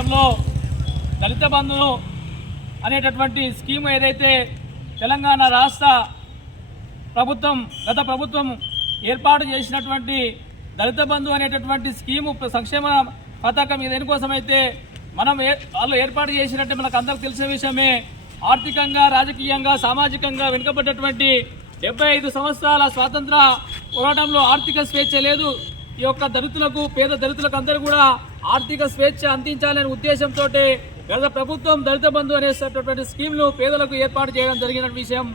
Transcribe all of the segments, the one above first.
సమయంలో దళిత బంధు అనేటటువంటి స్కీమ్ ఏదైతే తెలంగాణ రాష్ట్ర ప్రభుత్వం గత ప్రభుత్వం ఏర్పాటు చేసినటువంటి దళిత బంధు అనేటటువంటి స్కీము సంక్షేమ పథకం దేనికోసమైతే వాళ్ళు ఏర్పాటు చేసినట్టే మనకు అందరికి తెలిసిన విషయమే. ఆర్థికంగా, రాజకీయంగా, సామాజికంగా వెనుకబడ్డటువంటి 75 సంవత్సరాల స్వాతంత్ర పోరాటంలో ఆర్థిక స్వేచ్ఛ లేదు. ఈ యొక్క దళితులకు, పేద దళితులకు అందరూ కూడా ఆర్థిక స్వేచ్ఛ అందించాలనే ఉద్దేశంతో గత ప్రభుత్వం దళిత బంధు అనేటటువంటి స్కీమ్ను పేదలకు ఏర్పాటు చేయడం జరిగిన విషయం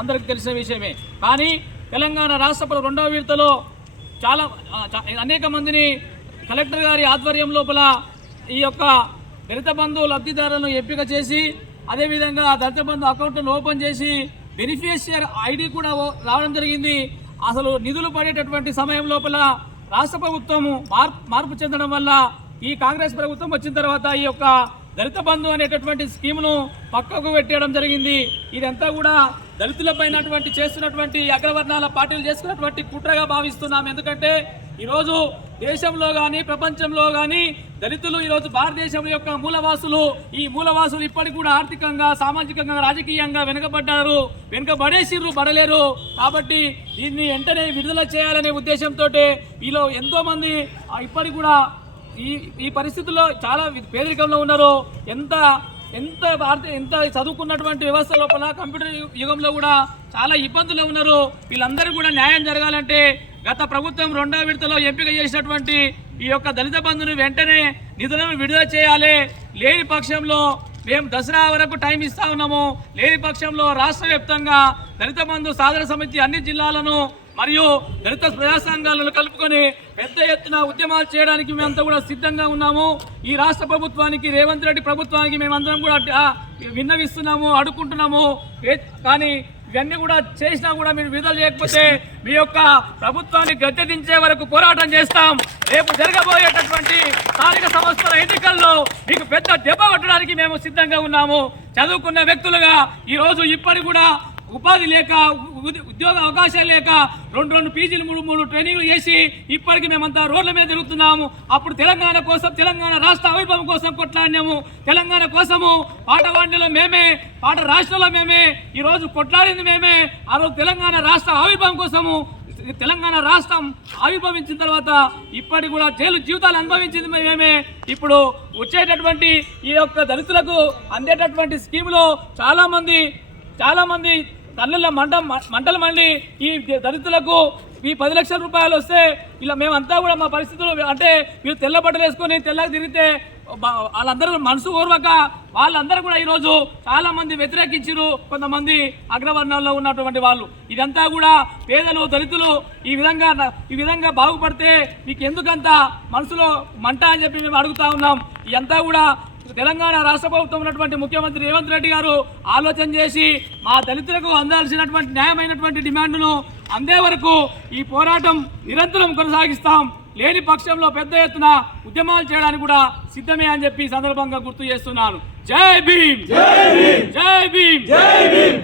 అందరికీ తెలిసిన విషయమే. కానీ తెలంగాణ రాష్ట్ర రెండవ విడతలో అనేక మందిని కలెక్టర్ గారి ఆధ్వర్యం లోపల ఈ యొక్క దళిత బంధు లబ్ధిదారులను ఎంపిక చేసి, అదేవిధంగా దళిత బంధు అకౌంట్ను ఓపెన్ చేసి బెనిఫిషియరీ ఐడి కూడా రావడం జరిగింది. అసలు నిధులు పడేటటువంటి సమయం లోపల రాష్ట్ర ప్రభుత్వము మార్పు చెందడం వల్ల ఈ కాంగ్రెస్ ప్రభుత్వం వచ్చిన తర్వాత ఈ యొక్క దళిత బంధు అనేటటువంటి స్కీమ్ను పక్కకు పెట్టేయడం జరిగింది. ఇదంతా కూడా దళితులపైనటువంటి చేస్తున్నటువంటి అగ్రవర్ణాల పార్టీలు చేసుకున్నటువంటి కుట్రగా భావిస్తున్నాం. ఎందుకంటే ఈరోజు దేశంలో కానీ ప్రపంచంలో కానీ దళితులు ఈరోజు భారతదేశం యొక్క మూలవాసులు. ఈ మూలవాసులు ఇప్పటికి కూడా ఆర్థికంగా, సామాజికంగా, రాజకీయంగా వెనుకబడేసిర్రు, పడలేరు. కాబట్టి దీన్ని వెంటనే విడుదల చేయాలనే ఉద్దేశంతో వీళ్ళు ఎంతోమంది ఇప్పటికి కూడా ఈ పరిస్థితుల్లో చాలా పేదరికంలో ఉన్నారు. ఎంత చదువుకున్నటువంటి వ్యవస్థ లోపల కంప్యూటర్ యుగంలో కూడా చాలా ఇబ్బందులు ఉన్నారు. వీళ్ళందరూ కూడా న్యాయం జరగాలంటే గత ప్రభుత్వం రెండవ విడతలో ఎంపిక చేసినటువంటి ఈ యొక్క దళిత బంధుని వెంటనే నిధులను విడుదల చేయాలి. లేని పక్షంలో మేము దసరా వరకు టైం ఇస్తా ఉన్నాము. లేని పక్షంలో రాష్ట్ర వ్యాప్తంగా దళిత బంధు సాధన సమితి అన్ని జిల్లాలను మరియు దళిత ప్రజా సంఘాలను కలుపుకొని పెద్ద ఎత్తున ఉద్యమాలు చేయడానికి మేమంతా కూడా సిద్ధంగా ఉన్నాము. ఈ రాష్ట్ర ప్రభుత్వానికి, రేవంత్ రెడ్డి ప్రభుత్వానికి మేమందరం కూడా విన్నవిస్తున్నాము, అడుక్కుంటున్నాము. కానీ ఇవన్నీ కూడా చేసినా కూడా మీరు విడుదల చేయకపోతే మీ యొక్క ప్రభుత్వాన్ని గద్దె దించే వరకు పోరాటం చేస్తాం. రేపు జరగబోయేటటువంటి స్థానిక సంస్థల ఎన్నికల్లో మీకు పెద్ద దెబ్బ కొట్టడానికి మేము సిద్ధంగా ఉన్నాము. చదువుకున్న వ్యక్తులుగా ఈరోజు ఇప్పటికి కూడా ఉపాధి లేక, ఉద్యోగ అవకాశాలు లేక 2 పీజీలు 3 ట్రైనింగ్లు చేసి ఇప్పటికీ మేమంతా రోడ్ల మీద తిరుగుతున్నాము. అప్పుడు తెలంగాణ కోసం, తెలంగాణ రాష్ట్ర ఆవిర్భావం కోసం కొట్లాడినాము. తెలంగాణ కోసము పాట వాడిలో మేమే, పాట రాష్ట్రంలో మేమే, ఈరోజు కొట్లాడింది మేమే. ఆ రోజు తెలంగాణ రాష్ట్ర ఆవిర్భావం కోసము, తెలంగాణ రాష్ట్రం ఆవిర్భవించిన తర్వాత ఇప్పటికి కూడా జైలు జీవితాలు అనుభవించింది మేమే. ఇప్పుడు వచ్చేటటువంటి ఈ యొక్క దళితులకు అందేటటువంటి స్కీములో చాలా మంది కళ్ళల్లో మంటలు మండి ఈ దళితులకు ఈ 10 లక్షల రూపాయలు వస్తే ఇలా మేమంతా కూడా మా పరిస్థితులు అంటే వీళ్ళు తెల్ల బట్టలు వేసుకొని తెల్లగా తిరిగితే వాళ్ళందరూ మనసు కోరవక వాళ్ళందరూ కూడా ఈరోజు చాలా మంది వ్యతిరేకించారు. కొంతమంది అగ్రవర్ణాల్లో ఉన్నటువంటి వాళ్ళు. ఇదంతా కూడా పేదలు, దళితులు ఈ విధంగా బాగుపడితే మీకు ఎందుకంత మనసులో మంట అని చెప్పి మేము అడుగుతా ఉన్నాం. ఇదంతా కూడా తెలంగాణ రాష్ట్ర ప్రభుత్వం ఉన్నటువంటి ముఖ్యమంత్రి రేవంత్ రెడ్డి గారు ఆలోచన చేసి మా దళితులకు అందాల్సినటువంటి న్యాయమైనటువంటి డిమాండ్ను అందే వరకు ఈ పోరాటం నిరంతరం కొనసాగిస్తాం. లేని పక్షంలో పెద్ద ఎత్తున ఉద్యమాలు చేయడానికి కూడా సిద్ధమే అని చెప్పి సందర్భంగా గుర్తు చేస్తున్నాను. జై భీమ్, జై భీమ్, జై భీమ్, జై భీమ్.